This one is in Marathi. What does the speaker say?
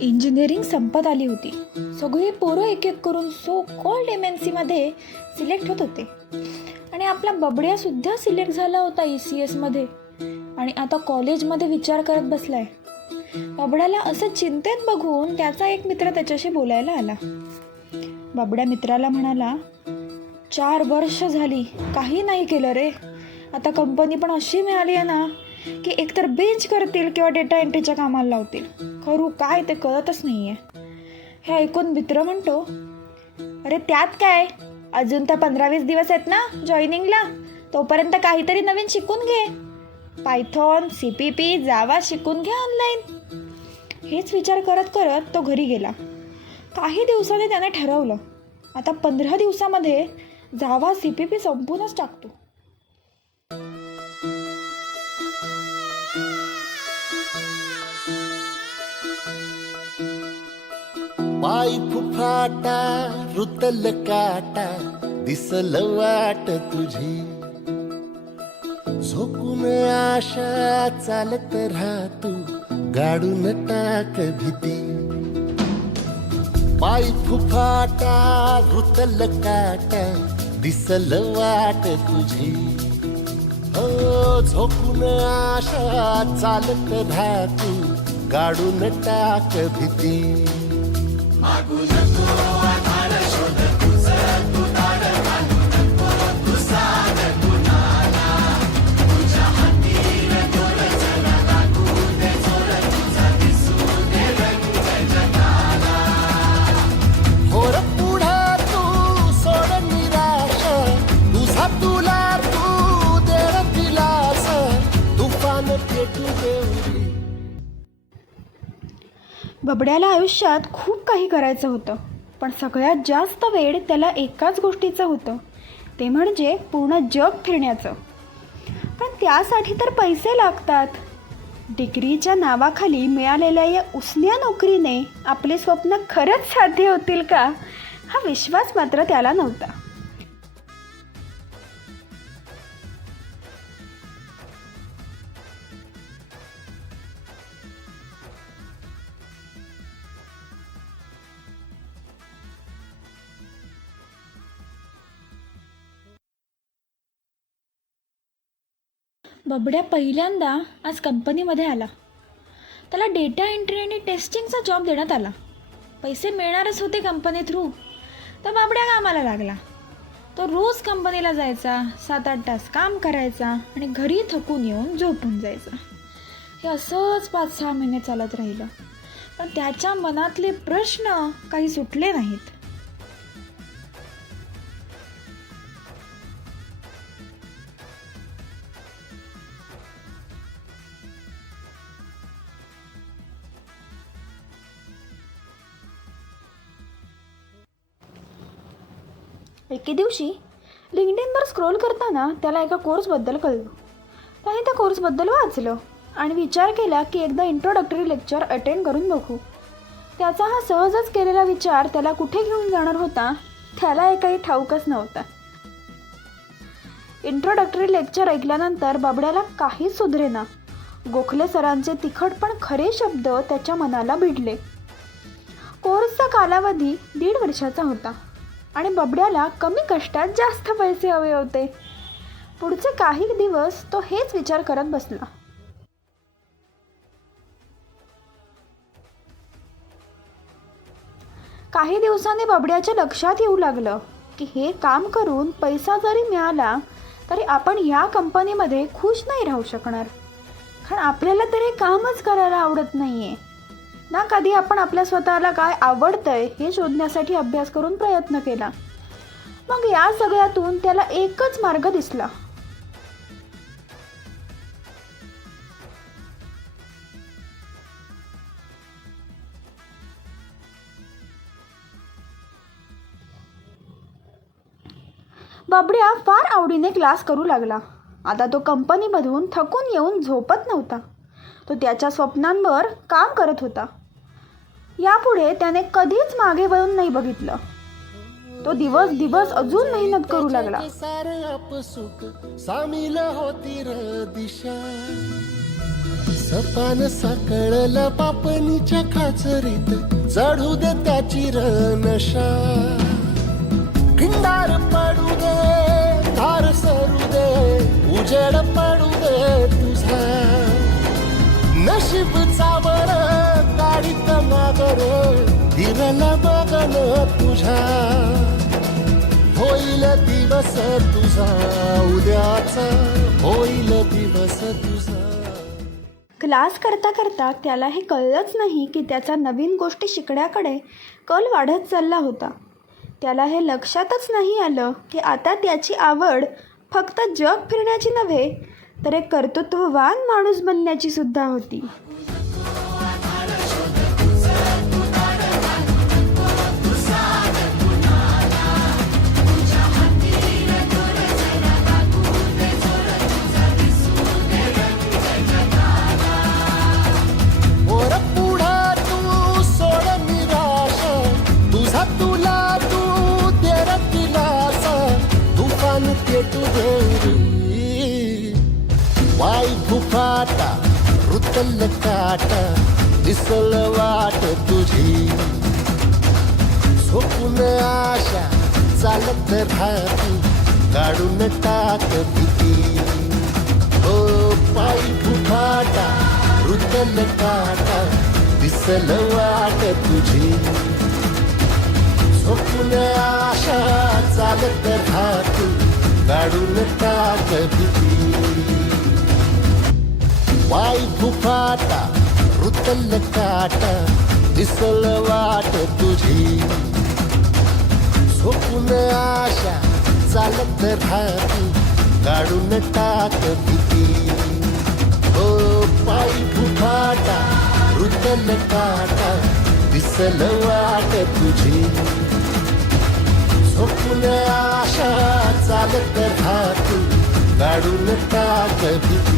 इंजिनिअरिंग संपत आली होती. सगळी पोरं एक एक करून सो कॉल्ड MNCमध्ये सिलेक्ट होत होते आणि आपला बबड्यासुद्धा सिलेक्ट झाला होता ECSमध्ये आणि आता कॉलेजमध्ये विचार करत बसलाय. बबड्याला असं चिंतेत बघून त्याचा एक मित्र त्याच्याशी बोलायला आला. बबड्या मित्राला म्हणाला, 4 वर्ष झाली काही नाही केलं रे. आता कंपनी पण अशी मिळाली आहे ना की एकतर बेंच करतील किंवा डेटा एंट्रीच्या कामाला लावतील. करू काय ते कळतच नाही आहे. हे ऐकून मित्र म्हणतो, अरे त्यात काय, अजून तर 15-20 दिवस आहेत ना जॉईनिंगला, तोपर्यंत काहीतरी नवीन शिकून घे. पायथॉन, CPP, जावा शिकून घे ऑनलाईन. हेच विचार करत करत तो घरी गेला. काही दिवसांनी त्याने ठरवलं, आता 15 दिवसामध्ये जावा CPP संपूनच टाकतो. पाय फुफाटा रुतल काटा दिसल वाट तुझी, झोकून आशा चालत राहा तू गाडून टाक भीती. पाय फुफाटा रुतल काटा दिसल वाट तुझी, हो झोकून आशा चालत राहा तू गाडून टाक भीती. मागू नको आधार शोध तुझं तू दार घालू नको तू साध कुणाला, तुझ्या हातीन दोर जरा लागू दे जोर तुझा दिसू दे रंग जगाला. होर पुढं तू सोड निराश, तुझा तुला तू देर दिलास, तुफान पेटू देऊरी. बबड्याला आयुष्यात खूप काही करायचं होतं, पण सगळ्यात जास्त वेळ त्याला एकाच गोष्टीचं होतं, ते म्हणजे पूर्ण जग फिरण्याचं. पण त्यासाठी तर पैसे लागतात. डिग्रीच्या नावाखाली मिळालेल्या या उसन्या नोकरीने आपले स्वप्न खरंच साध्य होतील का, हा विश्वास मात्र त्याला नव्हता. बबड्या पहिल्यांदा आज कंपनीमध्ये आला. त्याला डेटा एंट्री आणि टेस्टिंगचा जॉब देण्यात आला. पैसे मिळणारच होते कंपनी थ्रू, तर बबड्या कामाला लागला. तो रोज कंपनीला जायचा, 7-8 तास काम करायचा आणि घरी थकून येऊन झोपून जायचा. हे असंच 5-6 महिने चालत राहिलं, पण त्याच्या मनातले प्रश्न काही सुटले नाहीत. एके दिवशी लिंक्डइनवर स्क्रोल करताना त्याला एका कोर्सबद्दल कळलं. त्याने त्या कोर्सबद्दल वाचलं आणि विचार केला की एकदा इंट्रोडक्टरी लेक्चर अटेंड करून बघू. त्याचा हा सहजच केलेला विचार त्याला कुठे घेऊन जाणार होता त्याला काही ठाऊकच नव्हता. इंट्रोडक्टरी लेक्चर ऐकल्यानंतर बबड्याला काहीच सुधरेना. गोखले सरांचे तिखट पण खरे शब्द त्याच्या मनाला भिडले. कोर्सचा कालावधी 1.5 वर्षाचा होता आणि बबड्याला कमी कष्टात जास्त पैसे हवे होते. पुढचे काही दिवस तो हेच विचार करत बसला. काही दिवसांनी बबड्याच्या लक्षात येऊ लागलं की हे काम करून पैसा जरी मिळाला तरी आपण ह्या कंपनीमध्ये खुश नाही राहू शकणार, कारण आपल्याला तर हे कामच करायला आवडत नाही आहे ना. कधी आपण आपल्या स्वतःला काय आवडतंय हे शोधण्यासाठी अभ्यास करून प्रयत्न केला. मग या सगळ्यातून त्याला एकच मार्ग दिसला. बबड्या फार आवडीने क्लास करू लागला. आता तो कंपनीमधून थकून येऊन झोपत नव्हता. तो त्याच्या स्वप्नांवर काम करत होता. यापुढे त्याने कधीच मागे वळून नाही बघितलं. तो दिवस अजून मेहनत करू लागला. सार अपसुक सामील होती र दिशा, सपान साकळलं पापणीच्या खाचरीत चढू दे त्याची नशा खिंडार पडू दे धार सरू दे उजेड पडू दे तुझा नशीब चावर गाडीत मागर दिरला बघन तुझ्या होईल दिवस तुझा उद्याचा होईल दिवस तुझा. क्लास करता करता त्याला हे कळलंच नाही की त्याचा नवीन गोष्टी शिकण्याकडे कल वाढत चालला होता. त्याला हे लक्षातच नाही आलं की आता त्याची आवड फक्त जग फिरण्याची नव्हे तर एक कर्तृत्ववान माणूस बनण्याची सुद्धा होती. वाई फुफाटा रुतल काटा दिसल वाट तुझी झोपून आशा चालत राहती काढून टाक भीती. हो पायी फुफाटा रुतल काटा दिसल वाट तुझी झोपून आशा चालत राहती काढून टाक भीती. वाई फुफाटा रुतल काटा दिसल वाट तुझी झोपून आशा चालत राहती काढून टाक भीती. हो पायी फुफाटा रुतल काटा दिसल वाट तुझी झोपून आशा चालत राहती काढून टाक भीती.